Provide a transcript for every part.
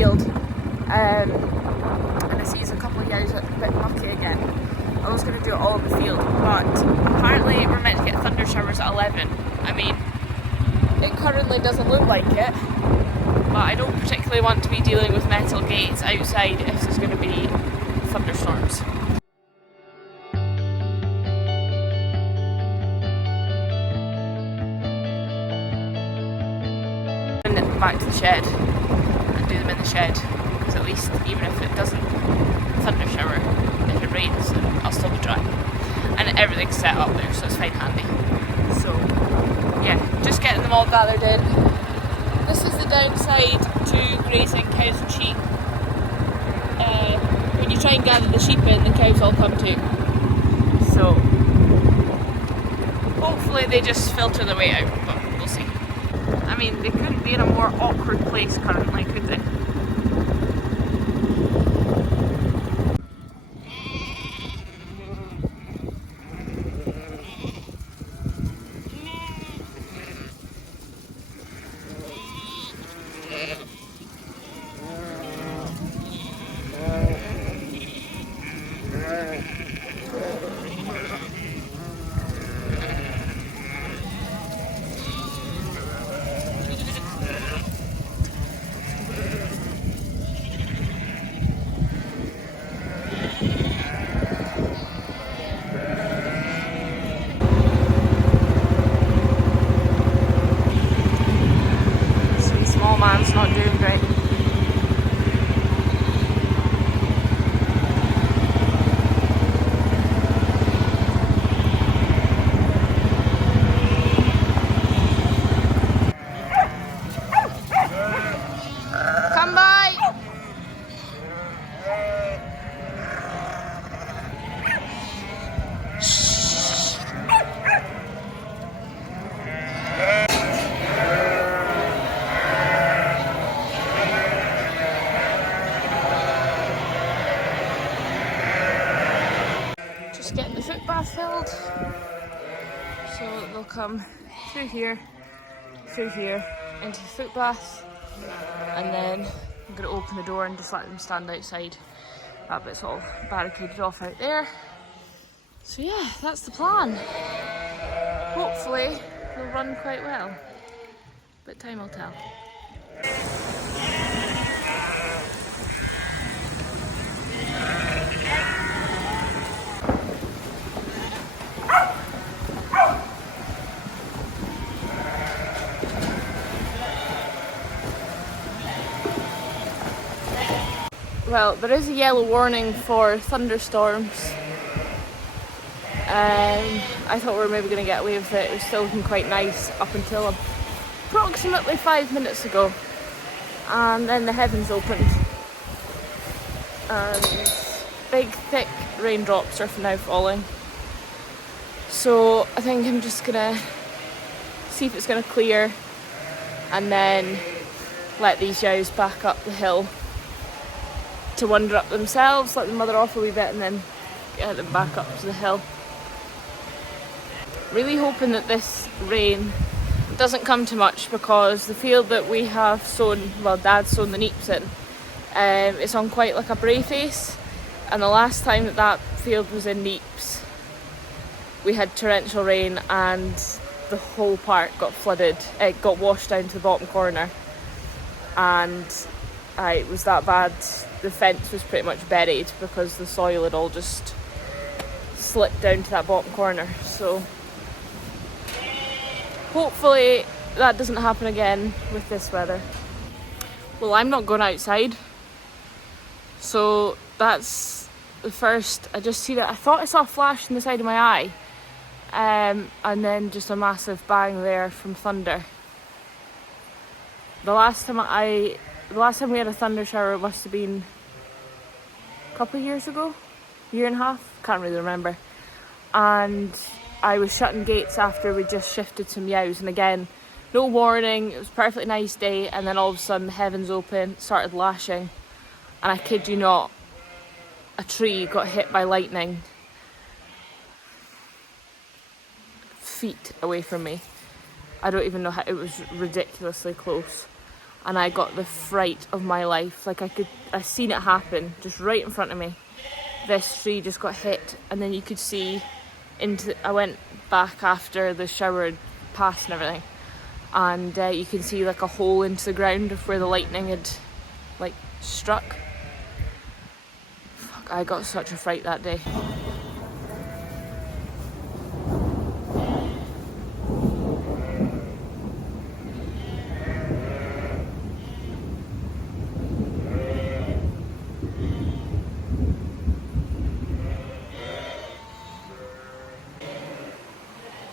field, and I see there's a couple of yows a bit mucky again. I was going to do it all in the field, but apparently we're meant to get thunder showers at 11. I mean, it currently doesn't look like it, but I don't particularly want to be dealing with metal gates outside if there's going to be thunderstorms. Back to the shed and do them in the shed, because at least even if it doesn't thunder shower, if it rains, I'll still be dry, and everything's set up there, so it's fine handy. So yeah, just getting them all gathered in. This is the downside to grazing cows and sheep. When you try and gather the sheep in, the cows all come too, so hopefully they just filter their way out, but we'll see. I mean, they couldn't be in a more awkward place currently, could they? Man's not doing great. Come by. Getting the foot bath filled, so they'll come through here into the foot bath, and then I'm going to open the door and just let them stand outside. That bit's all barricaded off out there. So yeah, that's the plan. Hopefully they'll run quite well, but time will tell. Well, there is a yellow warning for thunderstorms. I thought we were maybe going to get away with it. It was still looking quite nice up until approximately 5 minutes ago. And then the heavens opened. And big, thick raindrops are now falling. So I think I'm just going to see if it's going to clear and then let these yows back up the hill to wander up themselves, let them mother off a wee bit and then get them back up to the hill. Really hoping that this rain doesn't come too much, because the field that we have sown, well, Dad's sown the neeps in, it's on quite like a brae face, and the last time that field was in neeps we had torrential rain and the whole part got flooded. It got washed down to the bottom corner, and it was that bad. The fence was pretty much buried because the soil had all just slipped down to that bottom corner. So hopefully that doesn't happen again with this weather. Well, I'm not going outside, so that's the first. I just see that. I thought I saw a flash in the side of my eye, and then just a massive bang there from thunder. The last time we had a thunder shower must have been a couple of years ago, year and a half, can't really remember. And I was shutting gates after we just shifted some yows, and again, no warning, it was a perfectly nice day, and then all of a sudden the heavens opened, started lashing, and I kid you not, a tree got hit by lightning feet away from me. I don't even know how, it was ridiculously close. and I got the fright of my life. Like I seen it happen just right in front of me. This tree just got hit, and then you could see I went back after the shower had passed and everything, and you can see like a hole into the ground of where the lightning had like struck. Fuck, I got such a fright that day.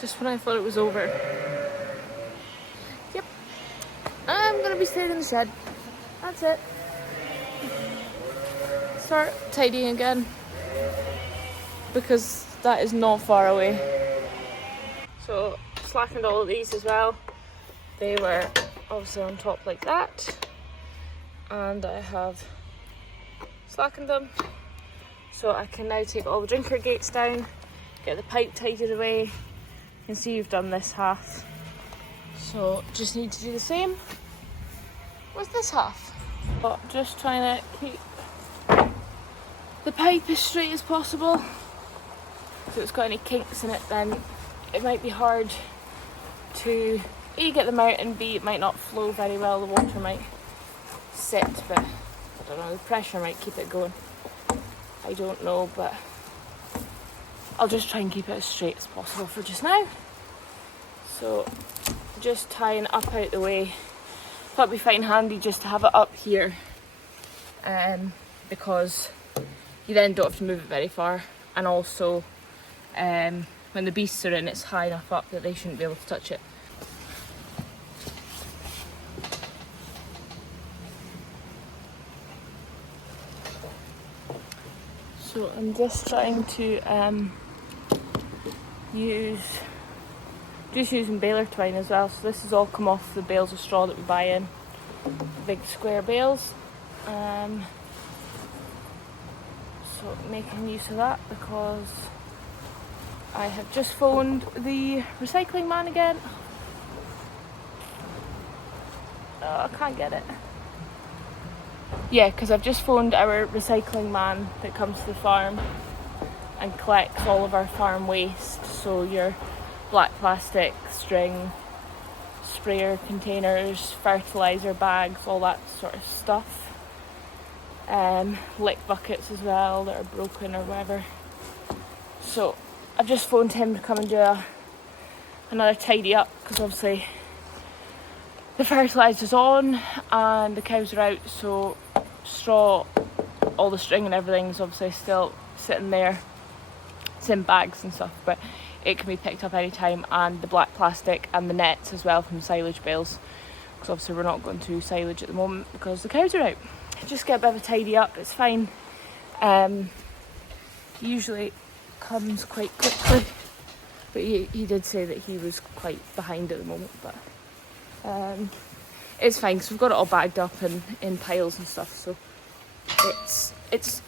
Just when I thought it was over. Yep. I'm gonna be staying in the shed. That's it. Start tidying again, because that is not far away. So slackened all of these as well. They were obviously on top like that, and I have slackened them. So I can now take all the drinker gates down, get the pipe tidied away. You can see you've done this half, so just need to do the same with this half. But just trying to keep the pipe as straight as possible. If it's got any kinks in it, then it might be hard to A, get them out, and B, it might not flow very well. The water might sit, but I don't know, the pressure might keep it going. I don't know, but I'll just try and keep it as straight as possible for just now. So just tying up out the way. Thought it'd be fine handy just to have it up here, because you then don't have to move it very far, and also when the beasts are in, it's high enough up that they shouldn't be able to touch it. So I'm just trying to using baler twine as well. So this has all come off the bales of straw that we buy in, big square bales. So making use of that, because I have just phoned the recycling man again. Oh, I can't get it. Yeah, because I've just phoned our recycling man that comes to the farm and collects all of our farm waste. So your black plastic, string, sprayer containers, fertiliser bags, all that sort of stuff. Lick buckets as well that are broken or whatever. So I've just phoned him to come and do another tidy up, because obviously the fertiliser's on and the cows are out, so straw, all the string and everything is obviously still sitting there. It's in bags and stuff, but it can be picked up anytime, and the black plastic and the nets as well from silage bales, because obviously we're not going to silage at the moment because the cows are out. Just get a bit of a tidy up, it's fine. Usually comes quite quickly, but he did say that he was quite behind at the moment, but it's fine because we've got it all bagged up in piles and stuff, so it's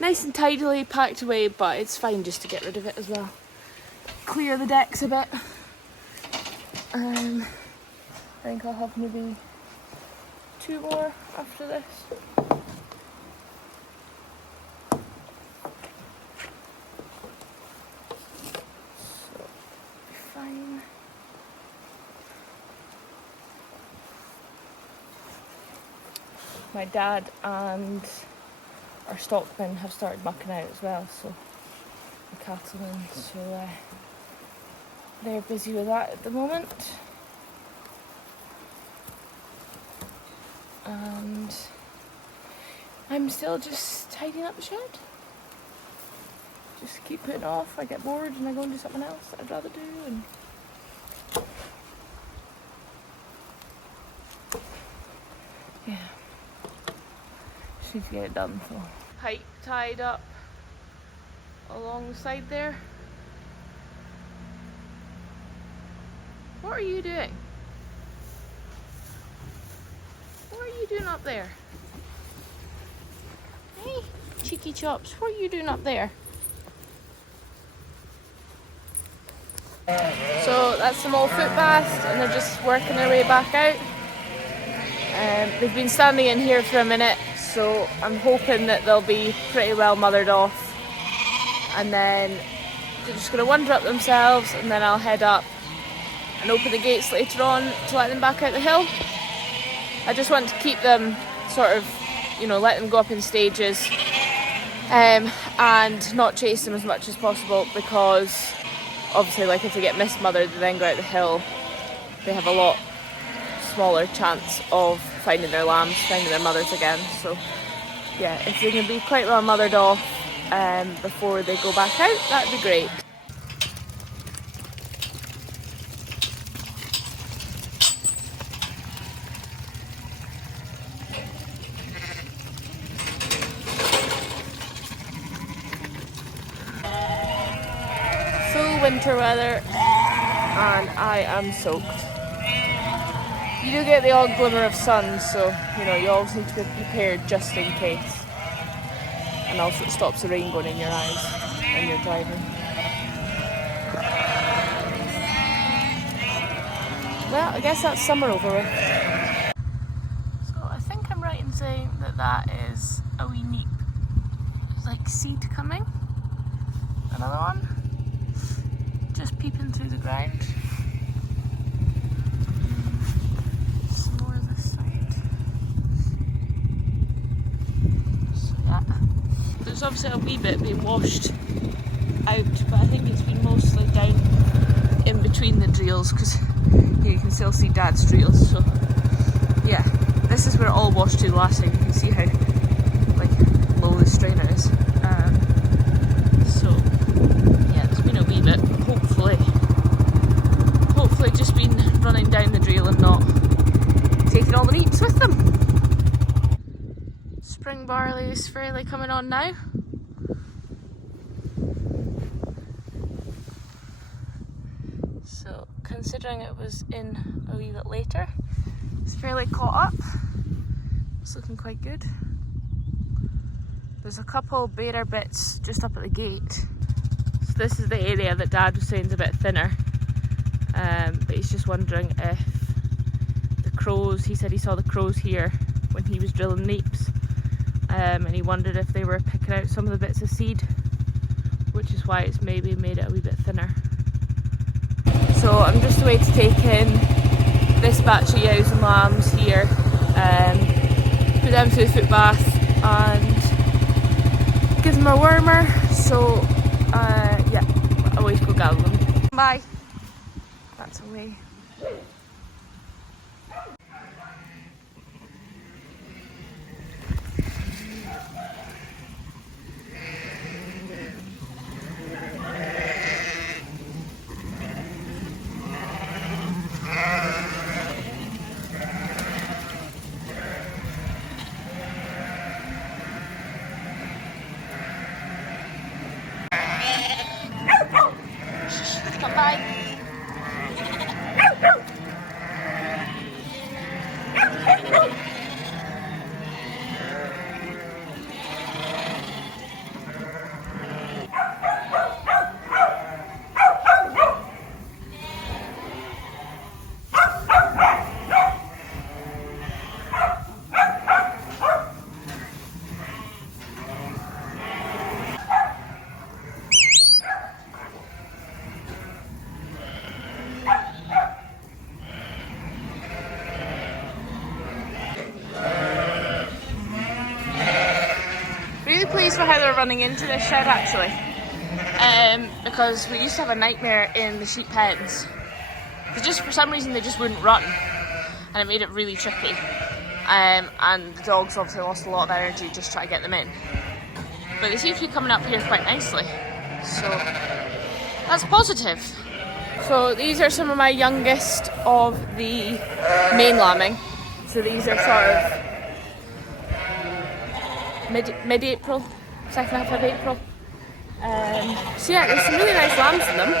nice and tidily packed away, but it's fine just to get rid of it as well. Clear the decks a bit. I think I'll have maybe 2 more after this. So, fine. My dad and our stockmen have started mucking out as well, so the cattlemen, so they're busy with that at the moment. And I'm still just tidying up the shed. Just keep putting it off. I get bored and I go and do something else that I'd rather do. And yeah, just need to get it done. So pipe tied up along the side there. What are you doing? What are you doing up there? Hey, cheeky chops, what are you doing up there? So that's some old footbaths, and they're just working their way back out. They've been standing in here for a minute, so I'm hoping that they'll be pretty well mothered off. And then they're just going to wander up themselves, and then I'll head up and open the gates later on to let them back out the hill. I just want to keep them sort of, let them go up in stages, and not chase them as much as possible, because obviously, like, if they get mismothered and then go out the hill, they have a lot smaller chance of finding their lambs, finding their mothers again. So yeah, if they can be quite well mothered off before they go back out, that'd be great. Full winter weather and I am soaked. You do get the odd glimmer of sun, so you always need to be prepared just in case. And also it stops the rain going in your eyes when you're driving. Well, I guess that's summer over with. So I think I'm right in saying that that is a wee neep, like seed coming. Another one, just peeping through the ground. Some more this side. So yeah, there's obviously a wee bit being washed out, but I think it's been mostly down in between the drills, because you can still see Dad's drills. So yeah, this is where it all washed to the last time. You can see how low the strainer is. So yeah, there's been a wee bit. Hopefully just been running down the drill and not taking all the neeps with them. Spring barley is fairly coming on now. So considering it was in a wee bit later, it's fairly caught up. It's looking quite good. There's a couple barer bits just up at the gate. So this is the area that Dad was saying is a bit thinner. But he's just wondering if the crows, he said he saw the crows here when he was drilling neeps. And he wondered if they were picking out some of the bits of seed, which is why it's maybe made it a wee bit thinner. So I'm just away to take in this batch of ewes and lambs here, put them through the foot bath and give them a wormer. So yeah, I'll always go gather them. Bye. That's away. Come by. Pleased for how they're running into this shed actually, because we used to have a nightmare in the sheep pens. For some reason they just wouldn't run, and it made it really tricky, and the dogs obviously lost a lot of energy just trying to get them in, but they seem to be coming up here quite nicely, so that's positive. So these are some of my youngest of the main lambing, so these are sort of mid-April, second half of April. So yeah, there's some really nice lambs in them.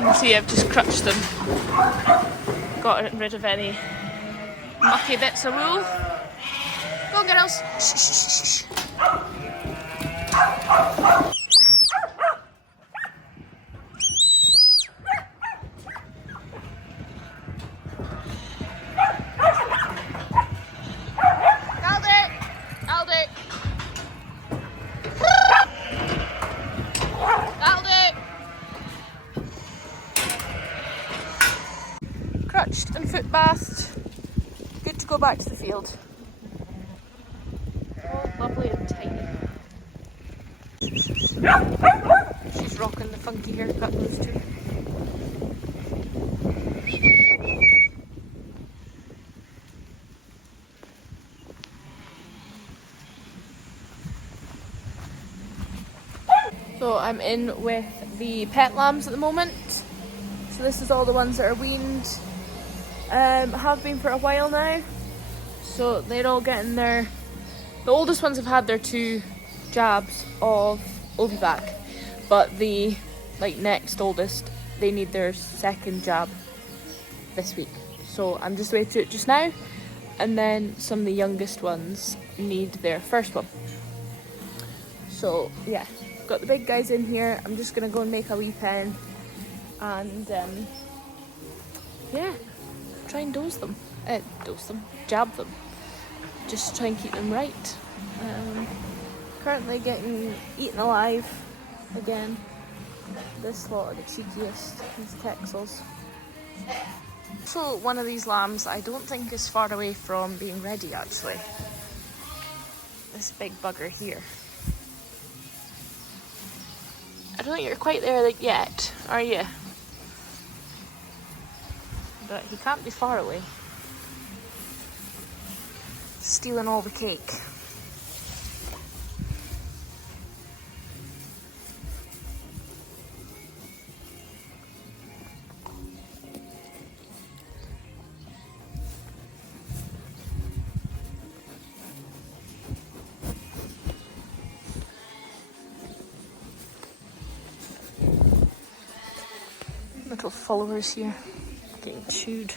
you can see I've just crutched them. Got rid of any mucky bits of wool. Go on, girls. Shh, shh, shh, shh. Crutched and foot bathed. Good to go back to the field. Oh, lovely and tiny. She's rocking the funky haircut, those two. So I'm in with the pet lambs at the moment. So this is all the ones that are weaned. Have been for a while now. So they're all getting their... The oldest ones have had their 2 jabs of Ovivac. But the next oldest, they need their 2nd jab this week. So I'm just away through it just now. And then some of the youngest ones need their 1st one. So yeah, got the big guys in here. I'm just going to go and make a wee pen. And yeah, try and jab them. Just try and keep them right. Currently getting eaten alive again. This lot are the cheekiest, these Texels. So one of these lambs I don't think is far away from being ready actually. This big bugger here. I don't think you're quite there yet, are you? But he can't be far away. Stealing all the cake. Little followers here getting chewed.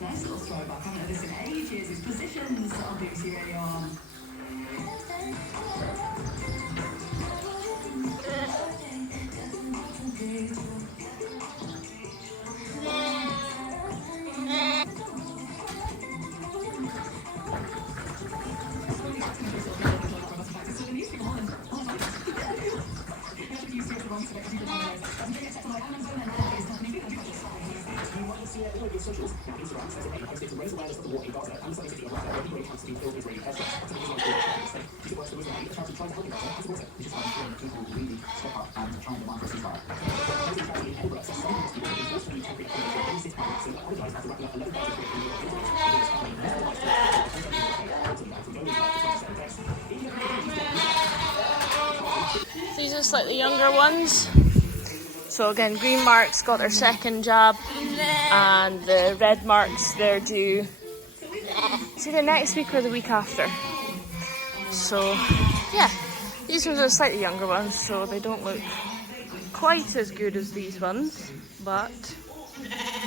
Nice little throwback. I haven't heard this in ages. His positions on BBC Radio 1. These are slightly younger ones. So again, green marks got their 2nd jab, and the red marks they're due. It's either next week or the week after. So yeah, these ones are slightly younger ones, so they don't look quite as good as these ones, but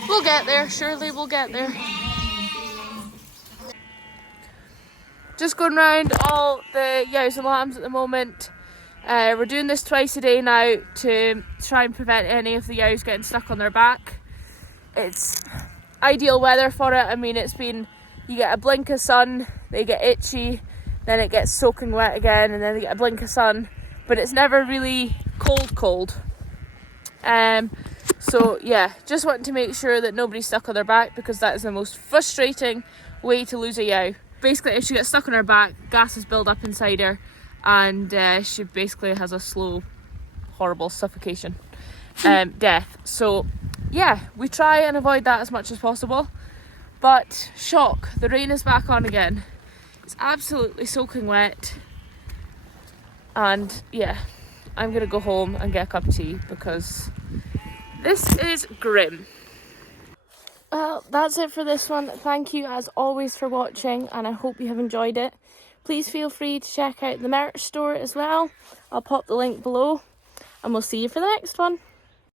we'll get there. Surely we'll get there. Just going around all the yows and lambs at the moment. We're doing this twice a day now to try and prevent any of the yows getting stuck on their back. It's ideal weather for it. I mean, you get a blink of sun, they get itchy, then it gets soaking wet again, and then they get a blink of sun, but it's never really cold. So yeah, just wanting to make sure that nobody's stuck on their back, because that is the most frustrating way to lose a yow. Basically, if she gets stuck on her back, gases build up inside her, and she basically has a slow, horrible suffocation death. So yeah, we try and avoid that as much as possible. But shock, the rain is back on again. It's absolutely soaking wet. And yeah, I'm gonna go home and get a cup of tea because this is grim. Well, that's it for this one. Thank you as always for watching, and I hope you have enjoyed it. Please feel free to check out the merch store as well. I'll pop the link below, and we'll see you for the next one.